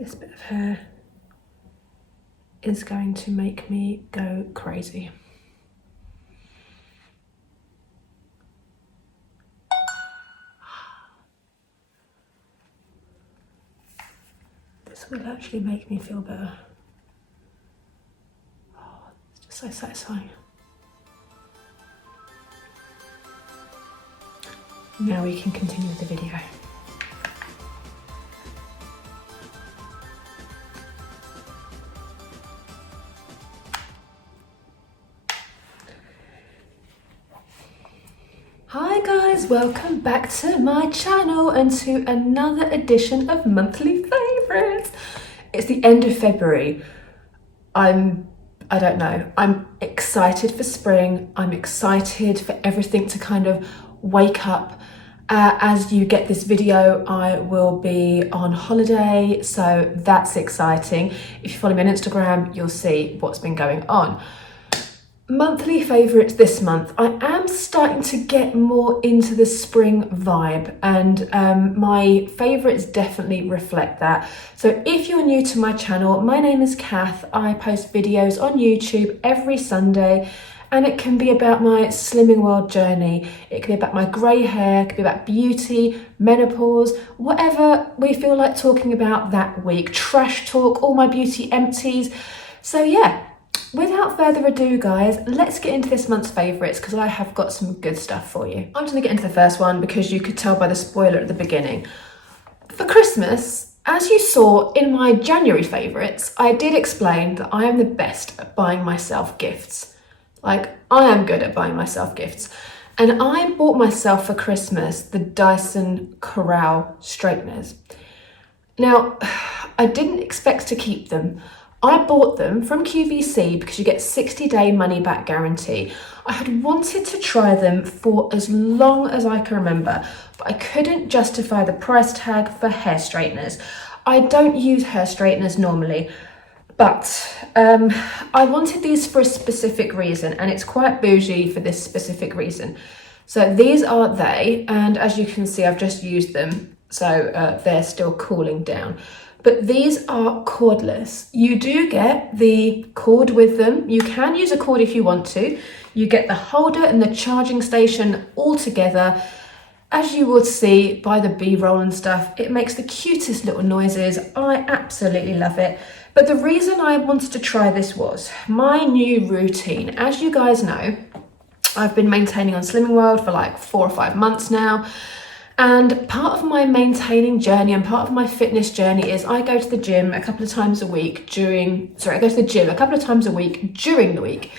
This bit of hair is going to make me go crazy. This will actually make me feel better. Oh, it's just so satisfying. Now we can continue with the video. Hi guys, welcome back to my channel and to another edition of Monthly Favourites. It's the end of February. I don't know, I'm excited for spring. I'm excited for everything to kind of wake up. As you get this video, I will be on holiday, so that's exciting. If you follow me on Instagram, you'll see what's been going on. Monthly favourites this month. I am starting to get more into the spring vibe, and my favourites definitely reflect that. So if you're new to my channel, my name is Kath. I post videos on YouTube every Sunday, and it can be about my slimming world journey. It can be about my grey hair, it can be about beauty, menopause, whatever we feel like talking about that week. Trash talk, all my beauty empties. So yeah. Without further ado, guys, let's get into this month's favourites because I have got some good stuff for you. I'm just going to get into the first one because you could tell by the spoiler at the beginning. For Christmas, as you saw in my January favourites, I did explain that I am the best at buying myself gifts. Like, I am good at buying myself gifts. And I bought myself for Christmas the Dyson Corrale straighteners. Now, I didn't expect to keep them. I bought them from QVC because you get 60-day money back guarantee. I had wanted to try them for as long as I can remember, but I couldn't justify the price tag for hair straighteners. I don't use hair straighteners normally, but I wanted these for a specific reason, and it's quite bougie for this specific reason. So these are they, and as you can see, I've just used them, so they're still cooling down. But these are cordless. You do get the cord with them. You can use a cord if you want to. You get the holder and the charging station all together. As you will see by the B-roll and stuff, it makes the cutest little noises. I absolutely love it. But the reason I wanted to try this was my new routine. As you guys know, I've been maintaining on Slimming World for like 4 or 5 months now. And part of my maintaining journey and part of my fitness journey is I go to the gym a couple of times a week during the week.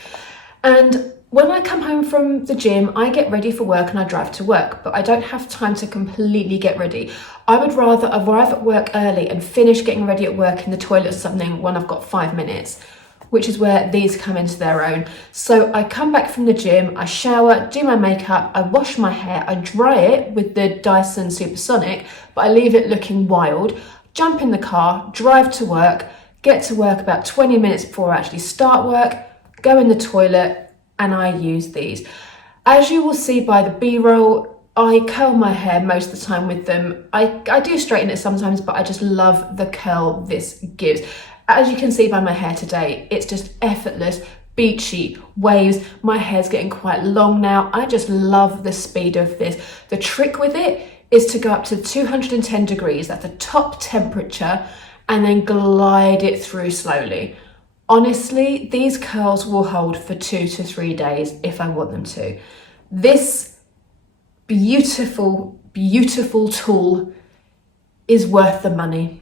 And when I come home from the gym, I get ready for work and I drive to work, but I don't have time to completely get ready. I would rather arrive at work early and finish getting ready at work in the toilet or something when I've got 5 minutes, which is where these come into their own. So I come back from the gym, I shower, do my makeup, I wash my hair, I dry it with the Dyson Supersonic, but I leave it looking wild, jump in the car, drive to work, get to work about 20 minutes before I actually start work, go in the toilet, and I use these. As you will see by the B-roll, I curl my hair most of the time with them. I do straighten it sometimes, but I just love the curl this gives. As you can see by my hair today, it's just effortless, beachy, waves. My hair's getting quite long now. I just love the speed of this. The trick with it is to go up to 210 degrees, that's the top temperature, and then glide it through slowly. Honestly, these curls will hold for 2 to 3 days if I want them to. This beautiful, beautiful tool is worth the money.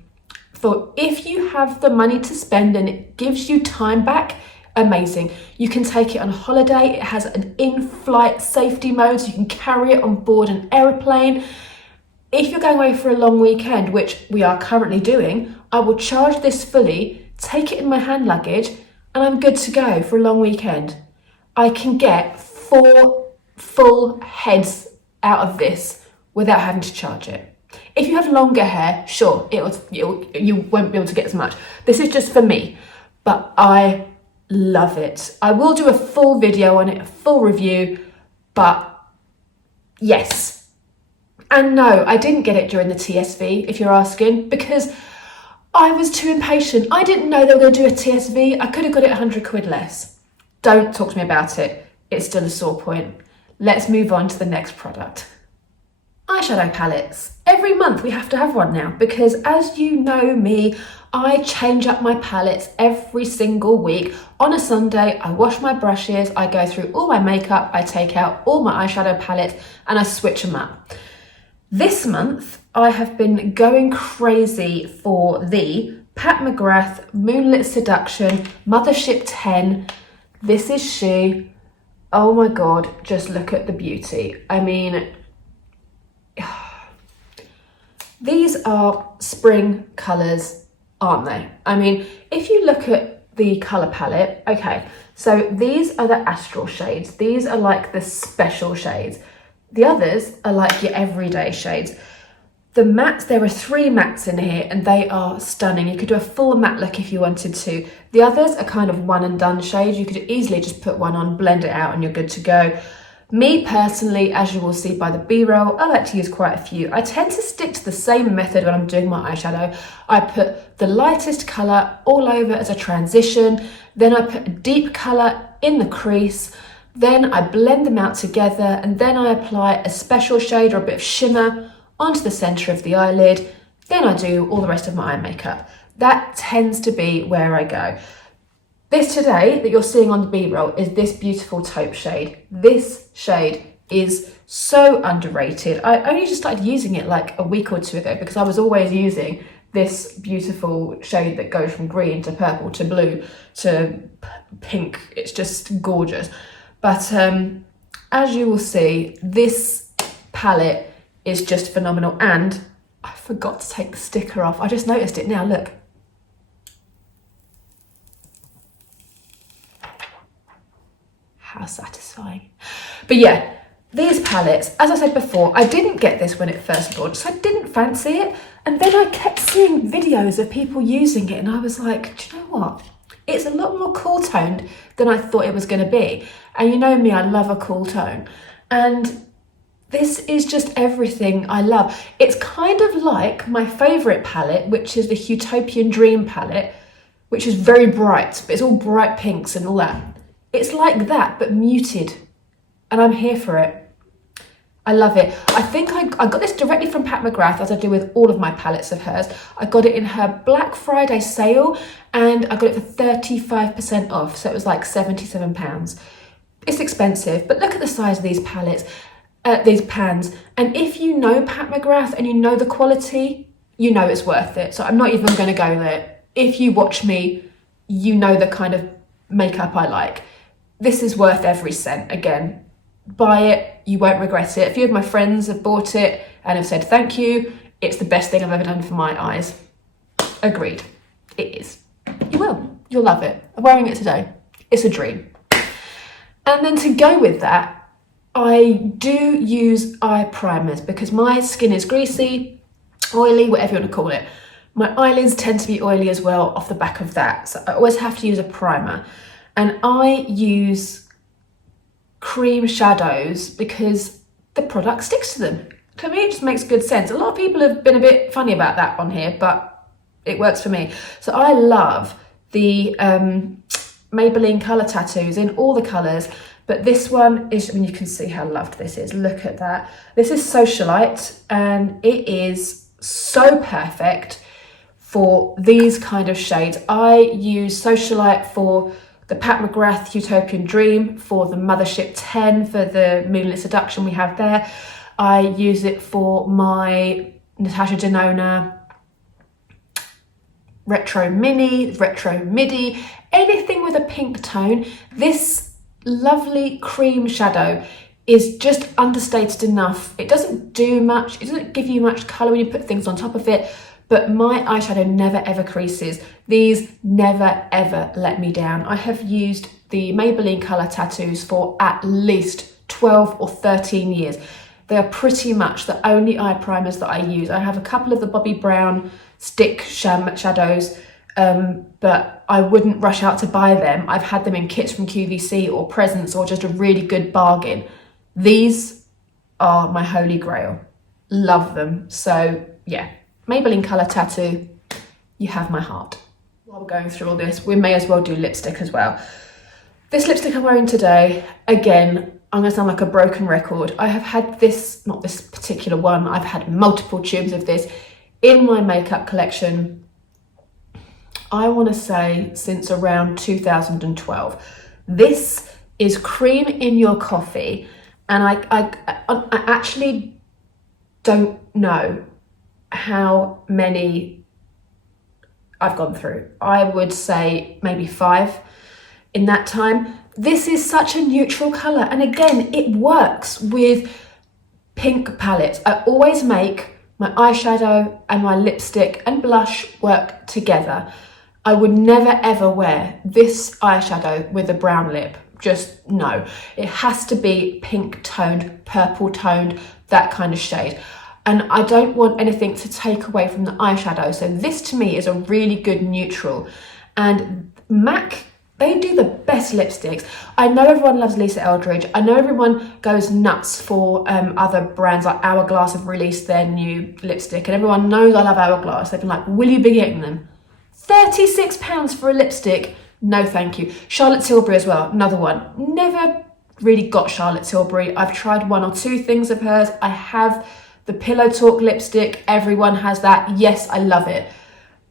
For if you have the money to spend and it gives you time back, amazing. You can take it on holiday. It has an in-flight safety mode, so you can carry it on board an aeroplane. If you're going away for a long weekend, which we are currently doing, I will charge this fully, take it in my hand luggage, and I'm good to go for a long weekend. I can get 4 full heads out of this without having to charge it. If you have longer hair, sure, you won't be able to get as much. This is just for me, but I love it. I will do a full video on it, a full review, but yes. And no, I didn't get it during the TSV, if you're asking, because I was too impatient. I didn't know they were going to do a TSV. I could have got it 100 quid less. Don't talk to me about it. It's still a sore point. Let's move on to the next product. Eyeshadow palettes. Every month we have to have one now because, as you know me, I change up my palettes every single week. On a Sunday, I wash my brushes, I go through all my makeup, I take out all my eyeshadow palettes and I switch them up. This month, I have been going crazy for the Pat McGrath Moonlit Seduction Mothership 10. This is she. Oh my God, just look at the beauty. I mean, these are spring colours, aren't they? I mean, if you look at the colour palette, okay, so these are the astral shades. These are like the special shades. The others are like your everyday shades. The mattes, there are 3 mattes in here and they are stunning. You could do a full matte look if you wanted to. The others are kind of one and done shades. You could easily just put one on, blend it out and you're good to go. Me personally, as you will see by the B-roll, I like to use quite a few. I tend to stick to the same method when I'm doing my eyeshadow. I put the lightest colour all over as a transition, then I put a deep colour in the crease, then I blend them out together, and then I apply a special shade or a bit of shimmer onto the centre of the eyelid. Then I do all the rest of my eye makeup. That tends to be where I go. This today that you're seeing on the B-roll is this beautiful taupe shade. This shade is so underrated. I only just started using it like a week or 2 ago because I was always using this beautiful shade that goes from green to purple to blue to pink. It's just gorgeous. But as you will see, this palette is just phenomenal. And I forgot to take the sticker off. I just noticed it now, look. How satisfying. But yeah, these palettes, as I said before, I didn't get this when it first launched, so I didn't fancy it. And then I kept seeing videos of people using it and I was like, do you know what? It's a lot more cool toned than I thought it was going to be. And you know me, I love a cool tone. And this is just everything I love. It's kind of like my favourite palette, which is the Utopian Dream palette, which is very bright, but it's all bright pinks and all that. It's like that, but muted, and I'm here for it. I love it. I think I got this directly from Pat McGrath, as I do with all of my palettes of hers. I got it in her Black Friday sale, and I got it for 35% off, so it was like £77. It's expensive, but look at the size of these palettes, these pans, and if you know Pat McGrath and you know the quality, you know it's worth it. So I'm not even going to go there. If you watch me, you know the kind of makeup I like. This is worth every cent. Again, buy it, you won't regret it. A few of my friends have bought it and have said thank you. It's the best thing I've ever done for my eyes. Agreed. It is. You will. You'll love it. I'm wearing it today. It's a dream. And then to go with that, I do use eye primers because my skin is greasy, oily, whatever you want to call it. My eyelids tend to be oily as well off the back of that. So I always have to use a primer. And I use Creme shadows because the product sticks to them. To me, it just makes good sense. A lot of people have been a bit funny about that on here, but it works for me. So I love the Maybelline colour tattoos in all the colours. But this one is, I mean, you can see how loved this is. Look at that. This is Socialite, and it is so perfect for these kind of shades. I use Socialite for the Pat McGrath Utopian Dream, for the Mothership 10, for the Moonlit Seduction we have there. I use it for my Natasha Denona Retro Mini, Retro Midi, anything with a pink tone. This lovely cream shadow is just understated enough. It doesn't do much, it doesn't give you much colour when you put things on top of it, but my eyeshadow never ever creases. These never ever let me down. I have used the Maybelline colour tattoos for at least 12 or 13 years. They are pretty much the only eye primers that I use. I have a couple of the Bobbi Brown stick shadows, but I wouldn't rush out to buy them. I've had them in kits from QVC or presents or just a really good bargain. These are my holy grail. Love them. So yeah, Maybelline colour tattoo, you have my heart. While we're going through all this, we may as well do lipstick as well. This lipstick I'm wearing today, again, I'm gonna sound like a broken record. I have had this, not this particular one, I've had multiple tubes of this in my makeup collection, I wanna say since around 2012. This is Cream in Your Coffee, and I actually don't know how many I've gone through. I would say maybe 5 in that time. This is such a neutral colour, and again, it works with pink palettes. I always make my eyeshadow and my lipstick and blush work together. I would never ever wear this eyeshadow with a brown lip. Just no. It has to be pink toned, purple toned, that kind of shade. And I don't want anything to take away from the eyeshadow. So this to me is a really good neutral. And MAC, they do the best lipsticks. I know everyone loves Lisa Eldridge. I know everyone goes nuts for other brands, like Hourglass have released their new lipstick, and everyone knows I love Hourglass. They've been like, will you be getting them? £36 for a lipstick? No, thank you. Charlotte Tilbury as well, another one. Never really got Charlotte Tilbury. I've tried 1 or 2 things of hers. I have the Pillow Talk lipstick. Everyone has that. Yes, I love it.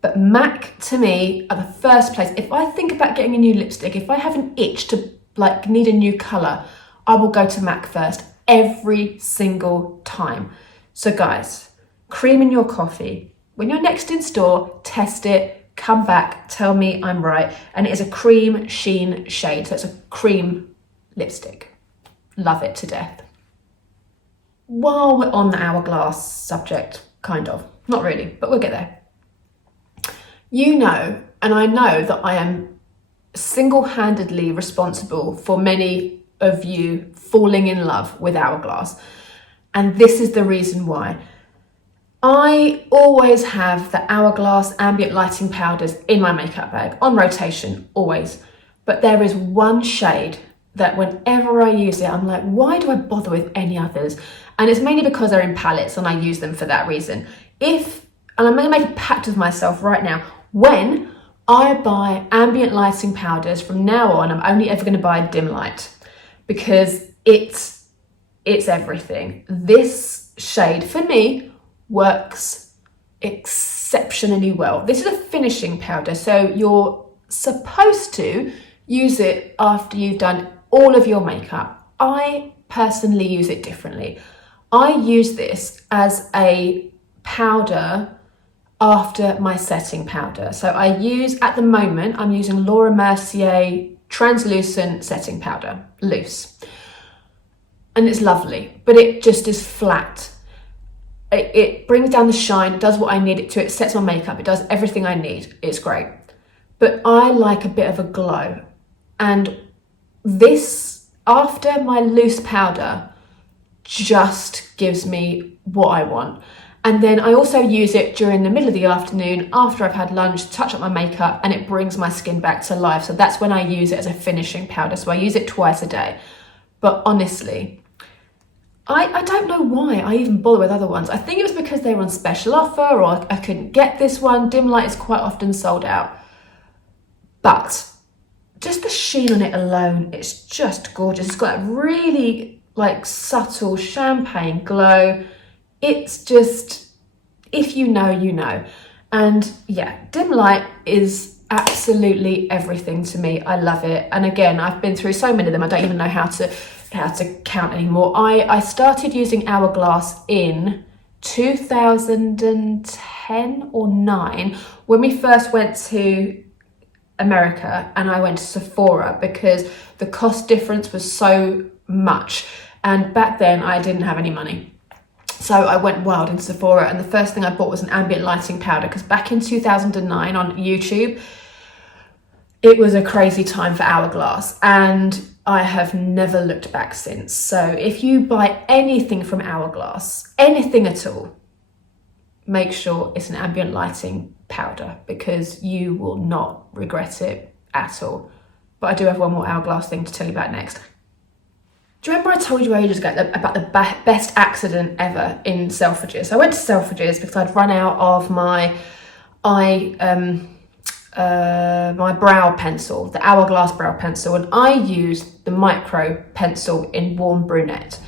But MAC, to me, are the first place. If I think about getting a new lipstick, if I have an itch to like need a new colour, I will go to MAC first every single time. So guys, Cream in Your Coffee. When you're next in store, test it, come back, tell me I'm right. And it is a cream sheen shade. So it's a cream lipstick. Love it to death. While we're on the Hourglass subject, kind of, not really, but we'll get there. You know, and I know that I am single-handedly responsible for many of you falling in love with Hourglass. And this is the reason why. I always have the Hourglass ambient lighting powders in my makeup bag, on rotation, always. But there is one shade that whenever I use it, I'm like, why do I bother with any others? And it's mainly because they're in palettes and I use them for that reason. And I'm gonna make a pact with myself right now, when I buy ambient lighting powders from now on, I'm only ever going to buy dim light, because it's everything. This shade for me works exceptionally well. This is a finishing powder, so you're supposed to use it after you've done all of your makeup. I personally use it differently. I use this as a powder after my setting powder. So I use, at the moment, I'm using Laura Mercier translucent setting powder, loose. And it's lovely, but it just is flat. It brings down the shine, it does what I need it to, it sets my makeup, it does everything I need, it's great. But I like a bit of a glow. And this, after my loose powder, just gives me what I want. And then I also use it during the middle of the afternoon after I've had lunch to touch up my makeup, and it brings my skin back to life. So that's when I use it as a finishing powder. So I use it twice a day. But honestly, I don't know why I even bother with other ones. I think it was because they were on special offer, or I couldn't get this one. Dim light is quite often sold out. But just the sheen on it alone, it's just gorgeous. It's got that really like subtle champagne glow. It's just, if you know, you know. And yeah, dim light is absolutely everything to me. I love it. And again, I've been through so many of them, I don't even know how to count anymore. I started using Hourglass in 2010 or 9 when we first went to America, and I went to Sephora because the cost difference was so much. And back then I didn't have any money. So I went wild in Sephora, and the first thing I bought was an ambient lighting powder, because back in 2009 on YouTube, it was a crazy time for Hourglass, and I have never looked back since. So if you buy anything from Hourglass, anything at all, make sure it's an ambient lighting powder, because you will not regret it at all. But I do have one more Hourglass thing to tell you about next. Do you remember I told you ages ago about the best accident ever in Selfridges? I went to Selfridges because I'd run out of my my brow pencil, the Hourglass brow pencil, and I used the micro pencil in Warm Brunette.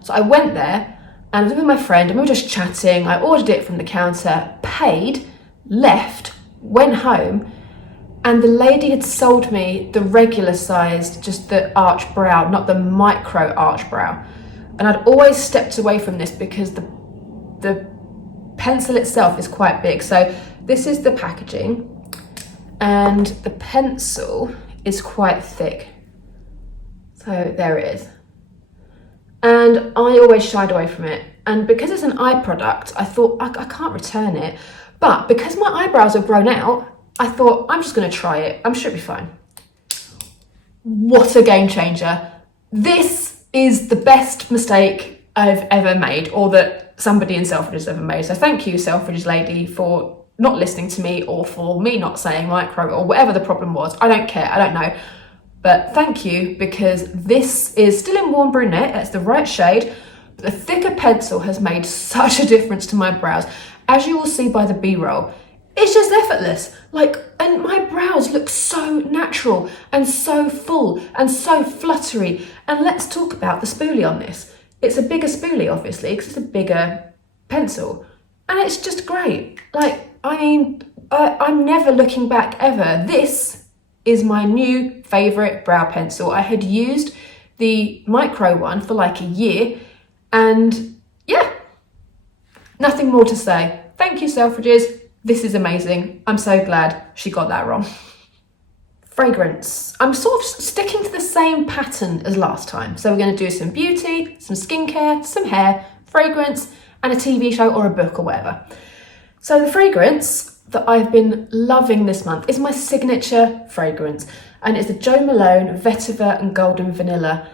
So I went there and I was with my friend and we were just chatting. I ordered it from the counter, paid, left, went home, and the lady had sold me the regular sized, just the arch brow, not the micro arch brow. And I'd always stepped away from this because the pencil itself is quite big. So this is the packaging, and the pencil is quite thick. So there it is. And I always shied away from it. And because it's an eye product, I thought I can't return it. But because my eyebrows have grown out, I thought I'm just gonna try it. I'm sure it'll be fine. What a game changer. This is the best mistake I've ever made, or that somebody in Selfridges ever made. So thank you, Selfridges lady, for not listening to me, or for me not saying micro, or whatever the problem was. I don't care, I don't know. But thank you, because this is still in Warm Brunette, it's the right shade, but the thicker pencil has made such a difference to my brows. As you will see by the B-roll, it's just effortless. And my brows look so natural and so full and so fluttery. And let's talk about the spoolie on this. It's a bigger spoolie, obviously, because it's a bigger pencil. And it's just great. I'm never looking back ever. This is my new favourite brow pencil. I had used the micro one for like a year, and yeah, nothing more to say. Thank you, Selfridges. This is amazing. I'm so glad she got that wrong. Fragrance. I'm sort of sticking to the same pattern as last time. So we're going to do some beauty, some skincare, some hair, fragrance, and a TV show or a book or whatever. So the fragrance that I've been loving this month is my signature fragrance, and it's the Jo Malone Vetiver and Golden Vanilla.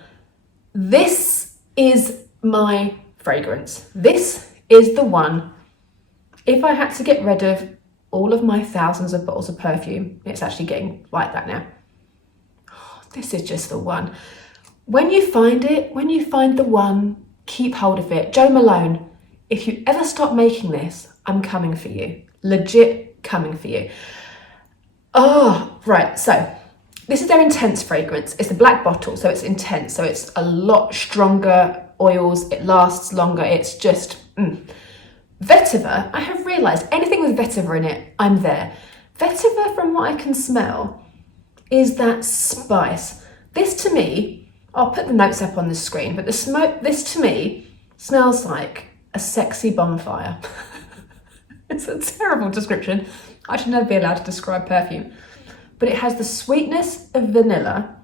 This is my fragrance. This is the one. If I had to get rid of all of my thousands of bottles of perfume, it's actually getting like that now. Oh, this is just the one. When you find it, when you find the one, keep hold of it. Jo Malone, if you ever stop making this, I'm coming for you. Legit coming for you. Oh, right, so this is their intense fragrance. It's a black bottle, so it's intense, so it's a lot stronger oils, it lasts longer, it's just Vetiver, I have realised anything with vetiver in it, I'm there. Vetiver, from what I can smell, is that spice. This to me, I'll put the notes up on the screen, but this to me smells like a sexy bonfire. It's a terrible description. I should never be allowed to describe perfume. But it has the sweetness of vanilla,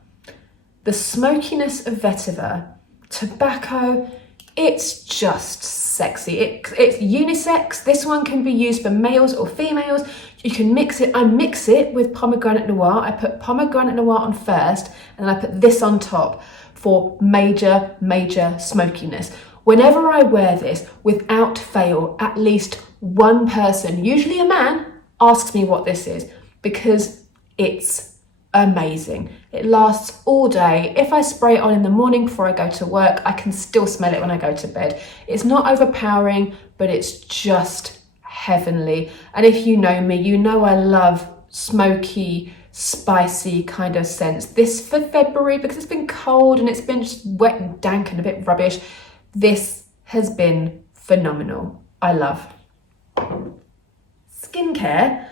the smokiness of vetiver, tobacco. It's just sexy. It's unisex. This one can be used for males or females. You can mix it. I mix it with pomegranate noir. I put pomegranate noir on first, and then I put this on top for major, major smokiness. Whenever I wear this, without fail, at least one person, usually a man, asks me what this is, because it's amazing. It lasts all day. If I spray it on in the morning before I go to work, I can still smell it when I go to bed. It's not overpowering, but it's just heavenly. And if you know me, you know I love smoky, spicy kind of scents. This for February, because it's been cold and it's been just wet and dank and a bit rubbish, this has been phenomenal. I love. Skincare.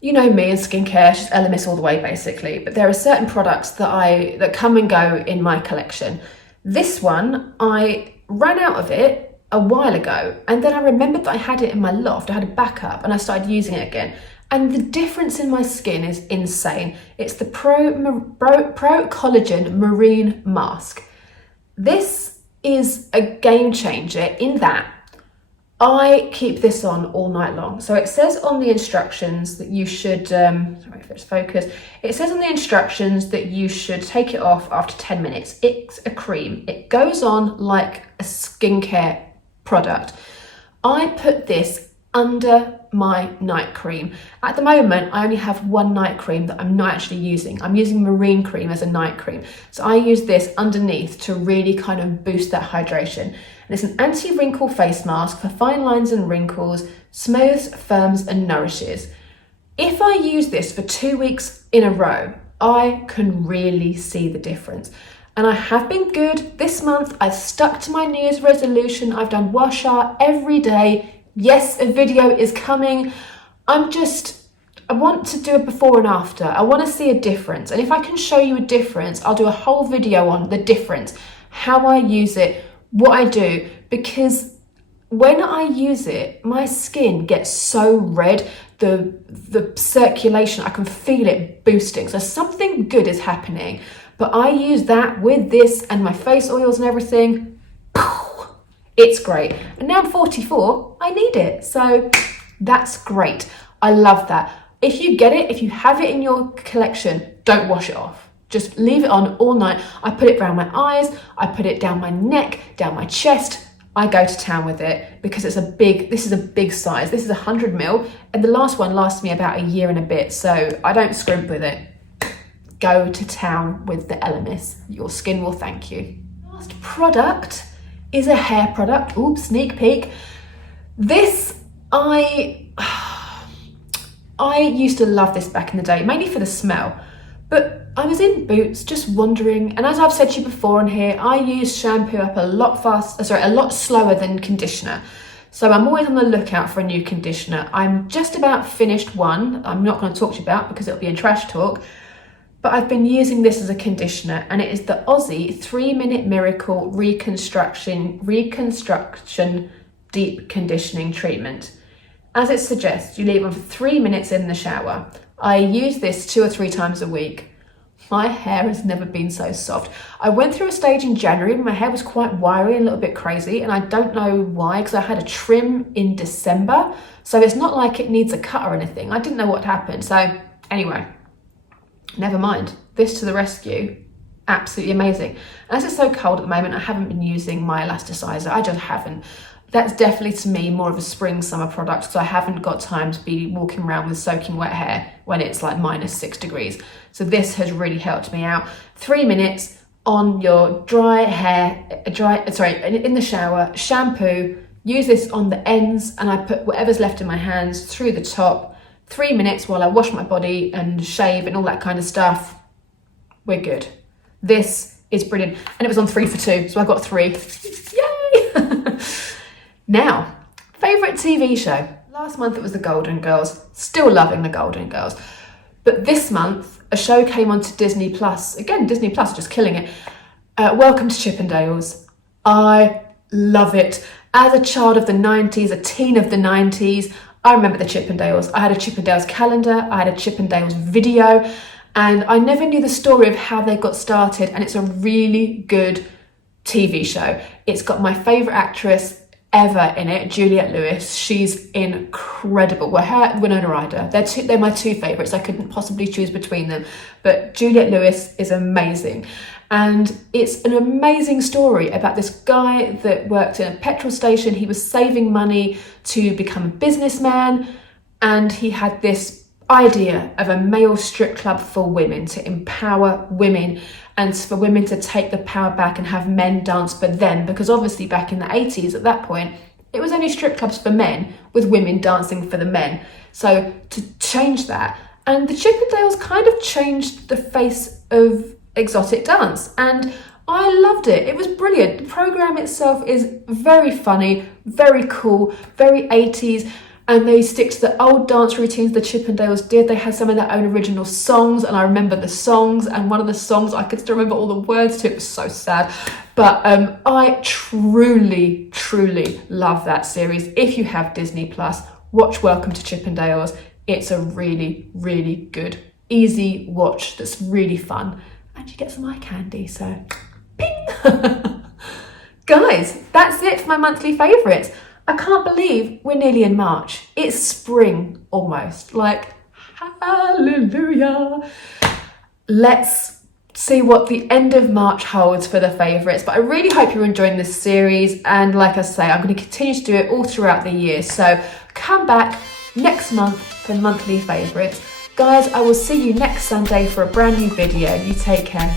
You know me and skincare, it's just Elemis all the way basically, but there are certain products that come and go in my collection. This one, I ran out of it a while ago, and then I remembered that I had it in my loft. I had a backup and I started using it again. And the difference in my skin is insane. It's the Pro Collagen Marine Mask. This is a game changer in that I keep this on all night long. So it says on the instructions that you should, sorry if it's focused, it says on the instructions that you should take it off after 10 minutes. It's a cream. It goes on like a skincare product. I put this under my night cream. At the moment, I only have one night cream that I'm not actually using. I'm using Marine Cream as a night cream. So I use this underneath to really kind of boost that hydration. And it's an anti-wrinkle face mask for fine lines and wrinkles, smooths, firms and nourishes. If I use this for 2 weeks in a row, I can really see the difference. And I have been good this month. I've stuck to my New Year's resolution. I've done wash art every day. Yes, a video is coming. I want to do a before and after. I want to see a difference. And if I can show you a difference, I'll do a whole video on the difference, how I use it, what I do, because when I use it, my skin gets so red, the circulation, I can feel it boosting. So something good is happening. But I use that with this and my face oils and everything. It's great. And now I'm 44, I need it. So that's great. I love that. If you get it, if you have it in your collection, don't wash it off. Just leave it on all night. I put it around my eyes, I put it down my neck, down my chest. I go to town with it because this is a big size. This is 100 ml, and the last one lasted me about a year and a bit, so I don't scrimp with it. Go to town with the Elemis. Your skin will thank you. Last product is a hair product. Oops, sneak peek. This, I used to love this back in the day, mainly for the smell. But I was in Boots just wondering, and as I've said to you before on here, I use shampoo up a lot slower than conditioner. So I'm always on the lookout for a new conditioner. I'm just about finished one. I'm not going to talk to you about because it'll be in trash talk. But I've been using this as a conditioner, and it is the Aussie 3-Minute Miracle Reconstruction Deep Conditioning Treatment. As it suggests, you leave on for 3 minutes in the shower. I use this 2 or 3 times a week. My hair has never been so soft. I went through a stage in January when my hair was quite wiry and a little bit crazy, and I don't know why, because I had a trim in December. So it's not like it needs a cut or anything. I didn't know what happened. So anyway, never mind. This to the rescue. Absolutely amazing. As it's so cold at the moment, I haven't been using my elasticizer. I just haven't. That's definitely, to me, more of a spring summer product, because I haven't got time to be walking around with soaking wet hair when it's like -6 degrees. So this has really helped me out. 3 minutes on your dry hair, in the shower, shampoo, use this on the ends, and I put whatever's left in my hands through the top. 3 minutes while I wash my body and shave and all that kind of stuff. We're good. This is brilliant. And it was on 3 for 2, so I got 3. Yay! Now, favourite TV show. Last month it was the Golden Girls. Still loving the Golden Girls. But this month, a show came onto Disney Plus. Again, Disney Plus just killing it. Welcome to Chippendales. I love it. As a child of the 90s, a teen of the 90s, I remember the Chippendales. I had a Chippendales calendar, I had a Chippendales video, and I never knew the story of how they got started, and it's a really good TV show. It's got my favourite actress ever in it, Juliette Lewis. She's incredible. Well, her and Winona Ryder, they're my 2 favourites. I couldn't possibly choose between them, but Juliette Lewis is amazing. And it's an amazing story about this guy that worked in a petrol station. He was saving money to become a businessman, and he had this idea of a male strip club for women, to empower women and for women to take the power back and have men dance for them, because obviously back in the 80s, at that point, it was only strip clubs for men with women dancing for the men. So to change that, and the Chippendales kind of changed the face of exotic dance, and I loved it. It was brilliant. The program itself is very funny, very cool, very 80s, and they stick to the old dance routines the Chippendales did. They had some of their own original songs, and I remember the songs, and one of the songs I could still remember all the words to. It was so sad, but I truly love that series. If you have Disney Plus, watch Welcome to Chippendales. It's a really good, easy watch that's really fun, and you get some eye candy, so ping! Guys, that's it for my monthly favourites. I can't believe we're nearly in March. It's spring almost, like, hallelujah. Let's see what the end of March holds for the favourites, but I really hope you're enjoying this series, and like I say, I'm going to continue to do it all throughout the year, so come back next month for monthly favourites. Guys, I will see you next Sunday for a brand new video. You take care.